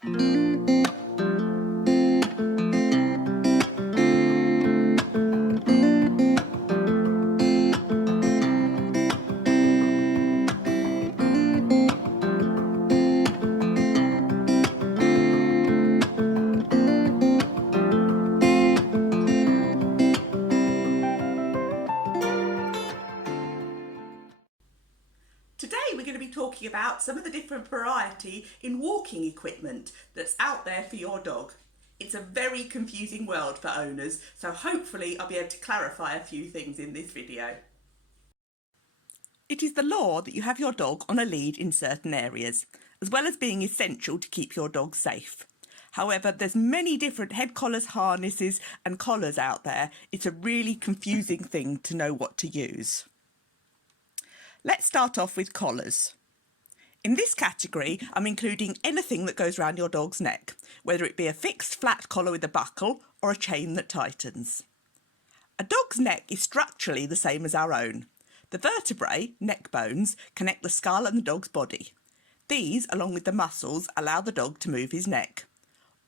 Today we're going to be talking about some of the different variety in walking equipment that's out there for your dog. It's a very confusing world for owners, so hopefully I'll be able to clarify a few things in this video. It is the law that you have your dog on a lead in certain areas, as well as being essential to keep your dog safe. However, there's many different head collars, harnesses and collars out there. It's a really confusing thing to know what to use. Let's start off with collars. In this category, I'm including anything that goes around your dog's neck, whether it be a fixed flat collar with a buckle or a chain that tightens. A dog's neck is structurally the same as our own. The vertebrae, neck bones, connect the skull and the dog's body. These, along with the muscles, allow the dog to move his neck.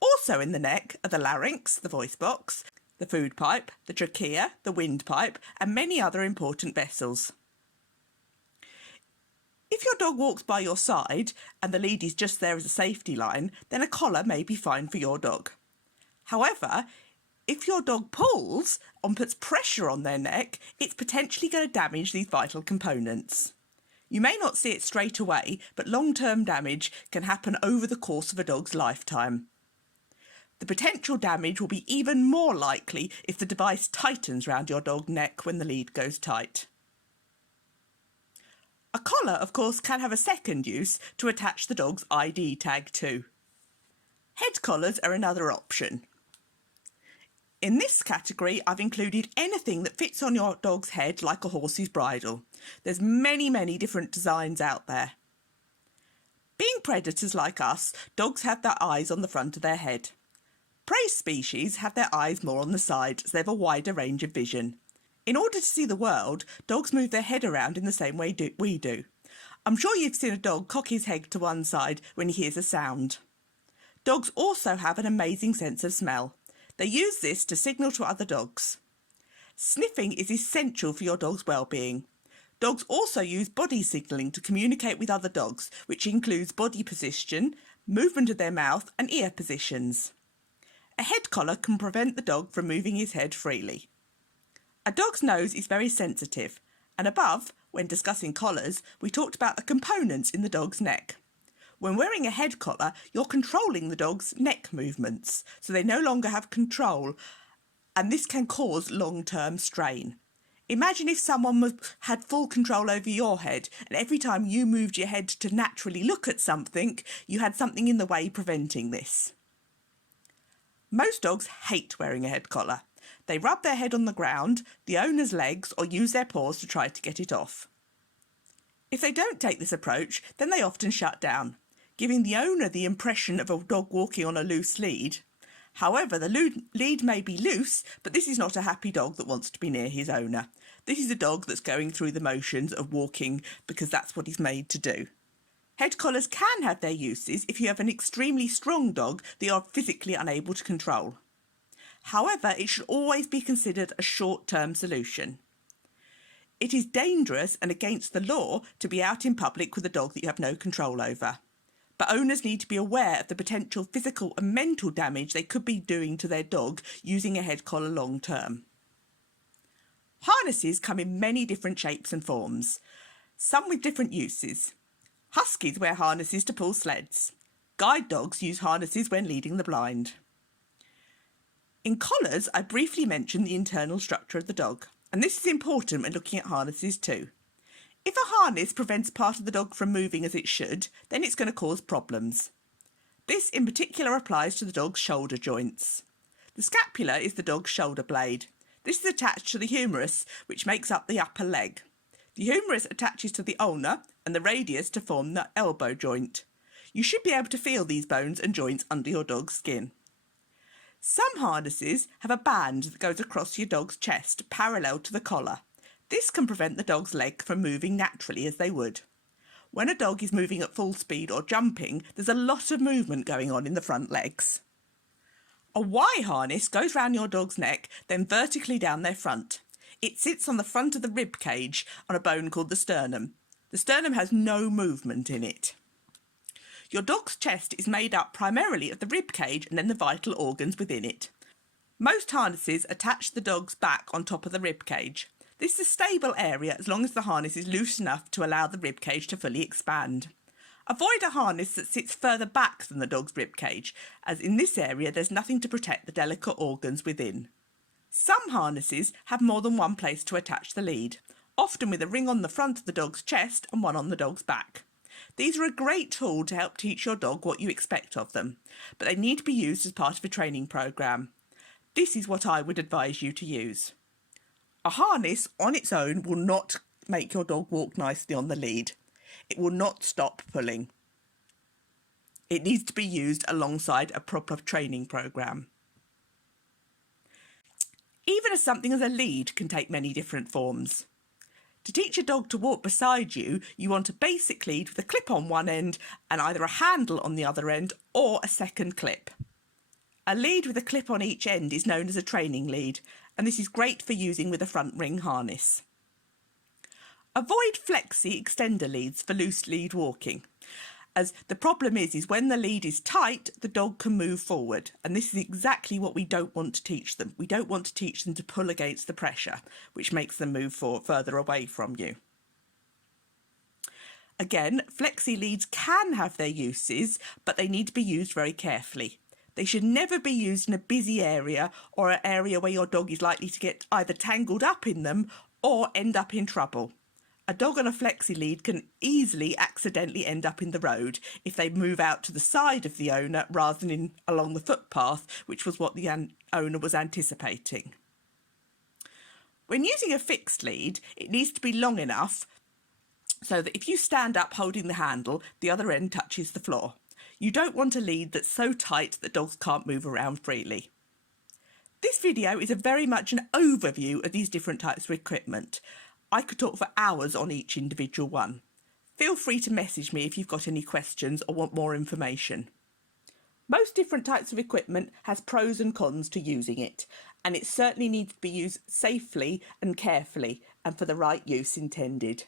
Also in the neck are the larynx, the voice box, the food pipe, the trachea, the windpipe, and many other important vessels. If your dog walks by your side and the lead is just there as a safety line, then a collar may be fine for your dog. However, if your dog pulls and puts pressure on their neck, it's potentially going to damage these vital components. You may not see it straight away, but long-term damage can happen over the course of a dog's lifetime. The potential damage will be even more likely if the device tightens around your dog's neck when the lead goes tight. A collar, of course, can have a second use to attach the dog's ID tag to. Head collars are another option. In this category, I've included anything that fits on your dog's head like a horse's bridle. There's many different designs out there. Being predators like us, dogs have their eyes on the front of their head. Prey species have their eyes more on the side, so they have a wider range of vision. In order to see the world, dogs move their head around in the same way we do. I'm sure you've seen a dog cock his head to one side when he hears a sound. Dogs also have an amazing sense of smell. They use this to signal to other dogs. Sniffing is essential for your dog's well-being. Dogs also use body signalling to communicate with other dogs, which includes body position, movement of their mouth and ear positions. A head collar can prevent the dog from moving his head freely. A dog's nose is very sensitive, and above, when discussing collars, we talked about the components in the dog's neck. When wearing a head collar, you're controlling the dog's neck movements, so they no longer have control, and this can cause long-term strain. Imagine if someone had full control over your head, and every time you moved your head to naturally look at something, you had something in the way preventing this. Most dogs hate wearing a head collar. They rub their head on the ground, the owner's legs, or use their paws to try to get it off. If they don't take this approach, then they often shut down, giving the owner the impression of a dog walking on a loose lead. However, the lead may be loose, but this is not a happy dog that wants to be near his owner. This is a dog that's going through the motions of walking because that's what he's made to do. Head collars can have their uses if you have an extremely strong dog that you are physically unable to control. However, it should always be considered a short-term solution. It is dangerous and against the law to be out in public with a dog that you have no control over. But owners need to be aware of the potential physical and mental damage they could be doing to their dog using a head collar long-term. Harnesses come in many different shapes and forms, some with different uses. Huskies wear harnesses to pull sleds. Guide dogs use harnesses when leading the blind. In collars, I briefly mentioned the internal structure of the dog, and this is important when looking at harnesses too. If a harness prevents part of the dog from moving as it should, then it's going to cause problems. This in particular applies to the dog's shoulder joints. The scapula is the dog's shoulder blade. This is attached to the humerus, which makes up the upper leg. The humerus attaches to the ulna and the radius to form the elbow joint. You should be able to feel these bones and joints under your dog's skin. Some harnesses have a band that goes across your dog's chest parallel to the collar. This can prevent the dog's leg from moving naturally as they would. When a dog is moving at full speed or jumping, there's a lot of movement going on in the front legs. A Y harness goes round your dog's neck, then vertically down their front. It sits on the front of the rib cage on a bone called the sternum. The sternum has no movement in it. Your dog's chest is made up primarily of the rib cage and then the vital organs within it. Most harnesses attach the dog's back on top of the rib cage. This is a stable area as long as the harness is loose enough to allow the rib cage to fully expand. Avoid a harness that sits further back than the dog's rib cage, as in this area there's nothing to protect the delicate organs within. Some harnesses have more than one place to attach the lead, often with a ring on the front of the dog's chest and one on the dog's back. These are a great tool to help teach your dog what you expect of them, but they need to be used as part of a training programme. This is what I would advise you to use. A harness on its own will not make your dog walk nicely on the lead. It will not stop pulling. It needs to be used alongside a proper training programme. Even something as a lead can take many different forms. To teach a dog to walk beside you, you want a basic lead with a clip on one end and either a handle on the other end or a second clip. A lead with a clip on each end is known as a training lead, and this is great for using with a front ring harness. Avoid flexi extender leads for loose lead walking, as the problem is when the lead is tight, the dog can move forward, and this is exactly what we don't want to teach them. We don't want to teach them to pull against the pressure, which makes them move further away from you. Again, flexi leads can have their uses, but they need to be used very carefully. They should never be used in a busy area or an area where your dog is likely to get either tangled up in them or end up in trouble. A dog on a flexi lead can easily accidentally end up in the road if they move out to the side of the owner rather than along the footpath, which was what the owner was anticipating. When using a fixed lead, it needs to be long enough so that if you stand up holding the handle, the other end touches the floor. You don't want a lead that's so tight that dogs can't move around freely. This video is very much an overview of these different types of equipment. I could talk for hours on each individual one. Feel free to message me if you've got any questions or want more information. Most different types of equipment has pros and cons to using it, and it certainly needs to be used safely and carefully and for the right use intended.